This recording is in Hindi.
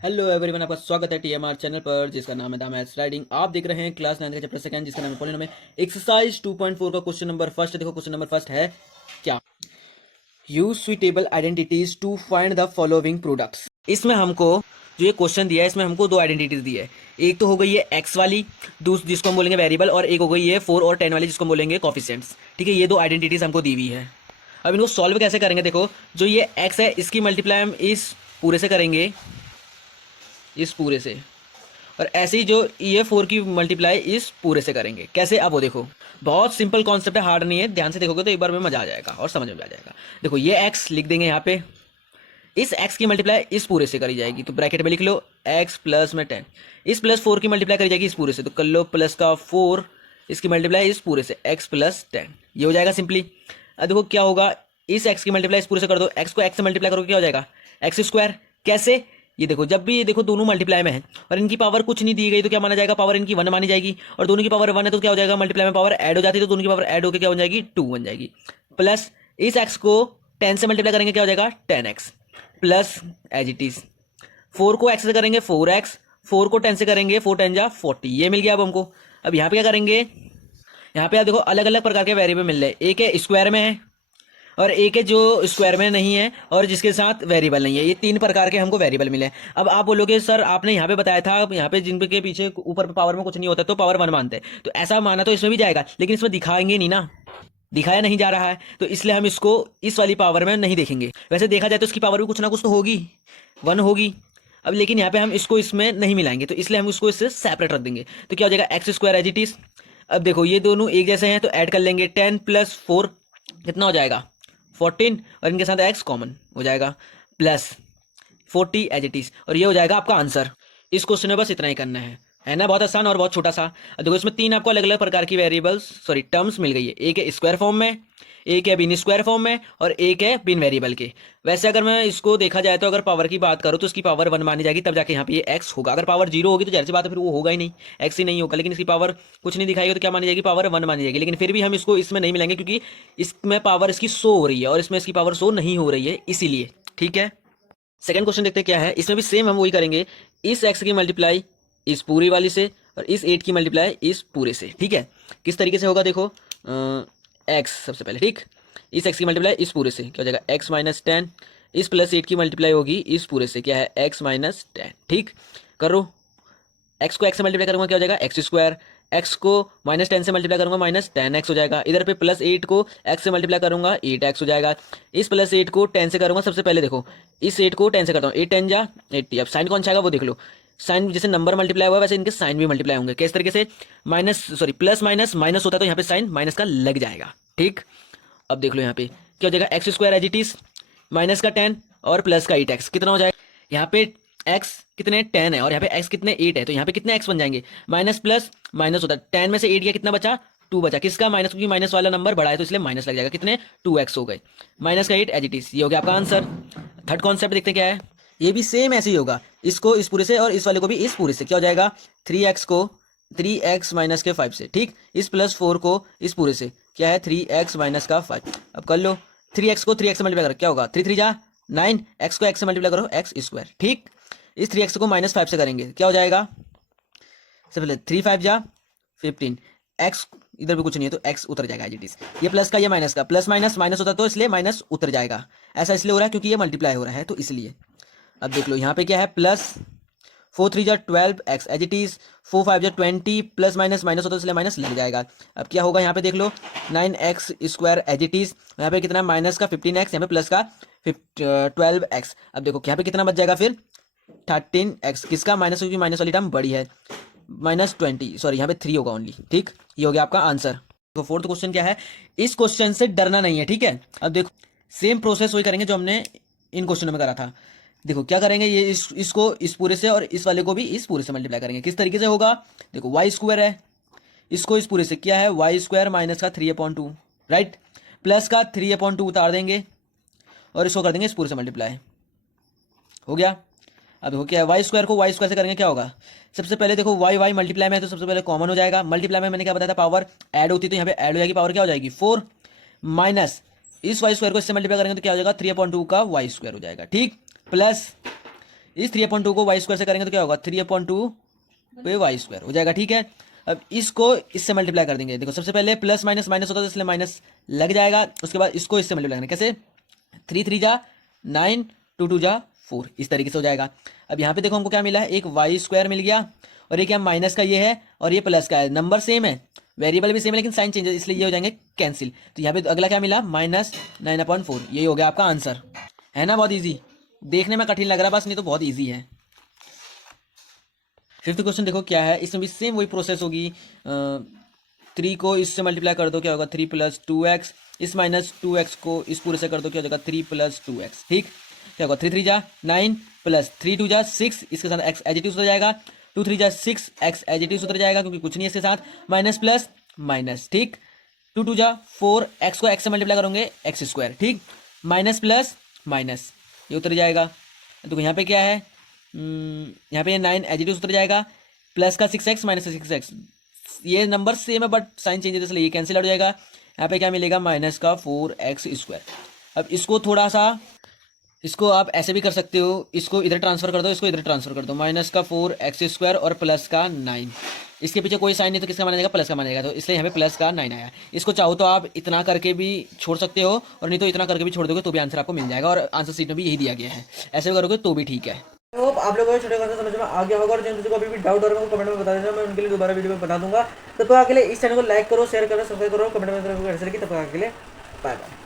हेलो एवरीवन, आपका स्वागत है टीएमआर चैनल पर जिसका नाम है द मैथ्स राइडिंग। आप देख रहे हैं क्लास 9 का चैप्टर सेकंड जिसका नाम है पॉलिनोमियल में एक्सरसाइज 2.4 का क्वेश्चन नंबर फर्स्ट। देखो क्वेश्चन नंबर फर्स्ट है क्या, use suitable identities to find the following products. इसमें हमको जो ये क्वेश्चन दिया है इसमें हमको दो आइडेंटिटीज दी है। एक तो हो गई है एक्स वाली, दूसरी जिसको हम बोलेंगे वेरिएबल, और एक हो गई है 4 और 10 वाली जिसको हम बोलेंगे कोफिशिएंट्स। ठीक है, ये दो आइडेंटिटीज हमको दी हुई है। अब इनको सॉल्व कैसे करेंगे, देखो जो ये एक्स है इसकी मल्टीप्लाई हम इस पूरे से करेंगे, इस पूरे से, और ऐसे ही जो ये 4 की मल्टीप्लाई इस पूरे से करेंगे। कैसे, अब वो देखो, बहुत सिंपल कॉन्सेप्ट है, हार्ड नहीं है। ध्यान से देखोगे तो एक बार में मजा आ जाएगा और समझ में आ जाएगा। देखो ये x लिख देंगे यहाँ पे, इस x की मल्टीप्लाई इस पूरे से करी जाएगी तो ब्रैकेट में लिख लो x प्लस में 10, इस प्लस 4 की मल्टीप्लाई करी जाएगी इस पूरे से तो कर लो प्लस का 4, इसकी मल्टीप्लाई इस पूरे से x प्लस 10, ये हो जाएगा सिंपली। अब देखो क्या होगा, इस x की मल्टीप्लाई इस पूरे से कर दो, x को x से मल्टीप्लाई करोगे क्या हो जाएगा एक्स स्क्वायर। कैसे, ये देखो जब भी ये देखो दोनों मल्टीप्लाई में है और इनकी पावर कुछ नहीं दी गई तो क्या माना जाएगा, पावर इनकी 1 मानी जाएगी, और दोनों की पावर 1 है तो क्या हो जाएगा, मल्टीप्लाई में पावर ऐड हो जाती है तो दोनों की पावर ऐड होकर क्या हो जाएगी 2 बन जाएगी। प्लस इस x को 10 से मल्टीप्लाई करेंगे क्या हो जाएगा 10x, plus as it is 4 को x से करेंगे 4x, 4 को 10 से करेंगे 4 10 जा 40, ये मिल गया। अब हमको अब यहाँ पे क्या करेंगे, यहाँ पे आप देखो अलग अलग प्रकार के वेरिएबल मिल रहे हैं, एक है स्क्वायर में है और एक है जो स्क्वायर में नहीं है और जिसके साथ वेरिएबल नहीं है। ये 3 प्रकार के हमको वेरिएबल मिले हैं। अब आप बोलोगे सर आपने यहाँ पे बताया था यहाँ पे जिनके पीछे ऊपर पावर में कुछ नहीं होता तो पावर 1 मानते हैं, तो ऐसा माना तो इसमें भी जाएगा, लेकिन इसमें दिखाएंगे नहीं ना, दिखाया नहीं जा रहा है, तो इसलिए हम इसको इस वाली पावर में नहीं देखेंगे। वैसे देखा जाए तो इसकी पावर भी कुछ ना कुछ तो होगी, 1 होगी। अब लेकिन यहाँ पे हम इसको इसमें नहीं मिलाएंगे तो इसलिए हम इसको इससे सेपरेट रख देंगे, तो क्या हो जाएगा x square as it is. अब देखो ये दोनों एक जैसे हैं तो ऐड कर लेंगे, 10 प्लस 4 कितना हो जाएगा 14, और इनके साथ x कॉमन हो जाएगा, प्लस 40 एज इट इज, और ये हो जाएगा आपका आंसर। इस क्वेश्चन में बस इतना ही करना है ना, बहुत आसान और बहुत छोटा सा। देखो इसमें 3 आपको अलग अलग प्रकार की वेरिएबल्स सॉरी टर्म्स मिल गई है, एक है स्क्वायर फॉर्म में, एक है बिन स्क्वायर फॉर्म में, और एक है बिन वेरिएबल के। वैसे अगर मैं इसको देखा जाए तो अगर पावर की बात करूँ तो इसकी पावर 1 मानी जाएगी, तब जाके यहाँ पे ये x होगा। अगर पावर 0 होगी तो जाहिर सी बात है फिर वो होगा ही नहीं, x ही नहीं होगा। लेकिन इसकी पावर कुछ नहीं दिखाई तो क्या मानी जाएगी, पावर 1 मानी जाएगी। लेकिन फिर भी हम इसको इसमें नहीं मिलाएंगे क्योंकि इसमें पावर इसकी शो हो रही है और इसमें इसकी पावर शो नहीं हो रही है, इसीलिए। ठीक है, सेकंड क्वेश्चन देखते हैं क्या है। इसमें भी सेम हम वही करेंगे, इस x की मल्टीप्लाई इस पूरी वाली से और इस 8 की मल्टीप्लाई इस पूरे से। ठीक है, किस तरीके से होगा देखो, x सबसे पहले, ठीक, इस x की मल्टीप्लाई इस पूरे से क्या हो जाएगा x माइनस 10, इस प्लस 8 की मल्टीप्लाई होगी इस पूरे से क्या है x माइनस 10। ठीक, करो, x को x से मल्टीप्लाई करूंगा क्या हो जाएगा एक्स स्क्वायर, x को माइनस 10 से मल्टीप्लाई करूंगा माइनस 10x हो जाएगा, इधर पे प्लस 8 को x से मल्टीप्लाई करूंगा 8x हो जाएगा, इस प्लस 8 को 10 से करूंगा, सबसे पहले देखो इस 8 को 10 से करता हूँ, 8 10 जा 80। अब साइन कौन सा आएगा वो देख लो, साइन जैसे नंबर मल्टीप्लाई हुआ वैसे इनके साइन भी मल्टीप्लाई होंगे। किस तरीके से, minus sorry plus minus minus होता है तो यहाँ पे साइन माइनस का लग जाएगा। ठीक, अब देख लो यहाँ पे क्या हो जाएगा x square as it is, minus का 10 और प्लस का 8x कितना हो जाएगा, यहाँ पे x कितने 10 है और यहाँ पे x कितने 8 है, तो यहाँ पे कितने x बन जाएंगे, माइनस प्लस माइनस होता है, 10 में से 8 गया कितना बचा 2 बचा, किसका माइनस, क्योंकि माइनस वाला नंबर बड़ा है तो इसलिए माइनस लग जाएगा, कितने 2x हो गए, माइनस का 8 एज इट इज, ये हो गया आपका आंसर। थर्ड कॉन्सेप्ट देखते हैं क्या है, ये भी सेम ऐसे ही होगा, इसको इस पूरे से और इस वाले को भी इस पूरे से, क्या हो जाएगा 3x को 3x माइनस के 5 से, ठीक, इस प्लस 4 को इस पूरे से क्या है 3x माइनस का 5। अब कर लो 3x को 3x से मल्टीप्लाई करो क्या होगा 3 3 जा 9, x को x से मल्टीप्लाई करो एक्स स्क्वायर। ठीक, इस 3x को माइनस 5 से करेंगे क्या हो जाएगा, सबसे पहले 3 5 जा 15, x इधर भी कुछ नहीं है तो x उतर जाएगा एज इट इज, ये प्लस का ये माइनस का, प्लस माइनस माइनस होता तो इसलिए माइनस उतर जाएगा, ऐसा इसलिए हो रहा है क्योंकि ये मल्टीप्लाई हो रहा है तो इसलिए। अब देख लो यहाँ पे क्या है, प्लस 4 3 जा 12 एक्स एज इट इज, 4 5 जा 20, प्लस माइनस माइनस होता है इसलिए माइनस लग जाएगा। अब क्या होगा यहाँ पे देख लो 9x square as it is, यहाँ पे कितना माइनस का 15x, यहाँ पे प्लस का 12x। अब देखो यहाँ पे कितना बच जाएगा फिर 13x, किसका माइनस, क्योंकि माइनस वाली टर्म बड़ी है, माइनस 20 सॉरी यहाँ पे 3 होगा ओनली। ठीक, ये हो गया आपका आंसर। तो फोर्थ क्वेश्चन क्या है, इस क्वेश्चन से डरना नहीं है, ठीक है। अब देखो सेम प्रोसेस वही करेंगे जो हमने इन क्वेश्चनों में करा था। देखो क्या करेंगे, ये इसको इस पूरे से और इस वाले को भी इस पूरे से मल्टीप्लाई करेंगे। किस तरीके से होगा, देखो वाई स्क्वायर है, इसको इस पूरे से क्या है वाई स्क्वायर माइनस का 3/2, राइट, प्लस का 3/2 उतार देंगे और इसको कर देंगे इस पूरे से मल्टीप्लाई, हो गया। अब देखो क्या है, वाई स्क्वायर को वाई स्क्वायर से करेंगे क्या होगा, सबसे पहले देखो वाई वाई मल्टीप्लाई में है तो सबसे पहले कॉमन हो जाएगा, मल्टीप्लाई में मैंने क्या बताया था पावर ऐड होती है तो यहाँ पे ऐड हो जाएगी, पावर क्या हो जाएगी 4, माइनस इस वाई स्क्वायर को इससे मल्टीप्लाई करेंगे तो क्या हो जाएगा 3/2 का वाई स्क्वायर हो जाएगा। ठीक, प्लस इस 3/2 को वाई स्क्वायर से करेंगे तो क्या होगा 3/2 पे वाई स्क्वायर हो जाएगा। ठीक है, अब इसको इससे मल्टीप्लाई कर देंगे। देखो सबसे पहले प्लस माइनस माइनस होता है इसलिए माइनस लग जाएगा, उसके बाद इसको इससे मल्टीप्लाई करना कैसे 3 3 जा 9 2 2 जा 4 इस तरीके से हो जाएगा। अब यहाँ पे देखो हमको क्या मिला है, एक वाई स्क्वायर मिल गया और ये क्या माइनस का ये है और ये प्लस का है, नंबर सेम है वेरिएबल भी सेम है लेकिन साइन चेंज है इसलिए ये हो जाएंगे कैंसिल। तो यहाँ पे अगला क्या मिला -9/4, यही हो गया आपका आंसर। है ना बहुत ईजी, देखने में कठिन लग रहा है बस, नहीं तो बहुत ईजी है। फिफ्थ क्वेश्चन देखो क्या है, इसमें भी सेम वही प्रोसेस होगी। 3 को इससे मल्टीप्लाई कर दो क्या होगा 3 + 2x, इस -2x को इस पूरे से कर दो क्या हो जाएगा 3 + 2x। ठीक, क्या होगा 3 3 जा 9 + 3 2 जा 6, इसके साथ x एज इट इज हो जाएगा, 2 3 जा 6 x एज इट इज उतर जाएगा क्योंकि कुछ नहीं है इसके साथ, माइनस प्लस माइनस। ठीक, 2 2 जा 4, x को x से मल्टीप्लाई करोगे x²। ठीक, माइनस प्लस माइनस ये उतर जाएगा। तो यहाँ पे क्या है, यहाँ पे 9 एज इट इज उतर जाएगा, प्लस का 6x माइनस का 6x, ये नंबर सेम है बट साइन चेंज है इसलिए ये कैंसिल आउट हो जाएगा। यहाँ पे क्या मिलेगा माइनस का 4x²। अब इसको थोड़ा सा, इसको आप ऐसे भी कर सकते हो, इसको इधर ट्रांसफर कर दो, इसको इधर ट्रांसफर कर दो, माइनस का 4x² और प्लस का 9, इसके पीछे कोई साइन नहीं तो किसका माना जाएगा प्लस का माना जाएगा, तो इसलिए यहाँ पे प्लस का 9 आया। इसको चाहो तो आप इतना करके भी छोड़ सकते हो और नहीं तो इतना करके भी छोड़ दोगे तो भी आंसर आपको मिल जाएगा, और आंसर शीट में भी यही दिया गया है, ऐसे करोगे तो भी ठीक है। होप आप लोगों को छोटे क्वेश्चन समझ में आ गया होगा, और जिन को अभी भी डाउट और कमेंट में बता देना, मैं उनके लिए दोबारा वीडियो में बता दूंगा। तब तक के लिए इस चैनल को लाइक करो, शेयर करो, सब्सक्राइब करो, कमेंट में तब तक के लिए बाय बाय।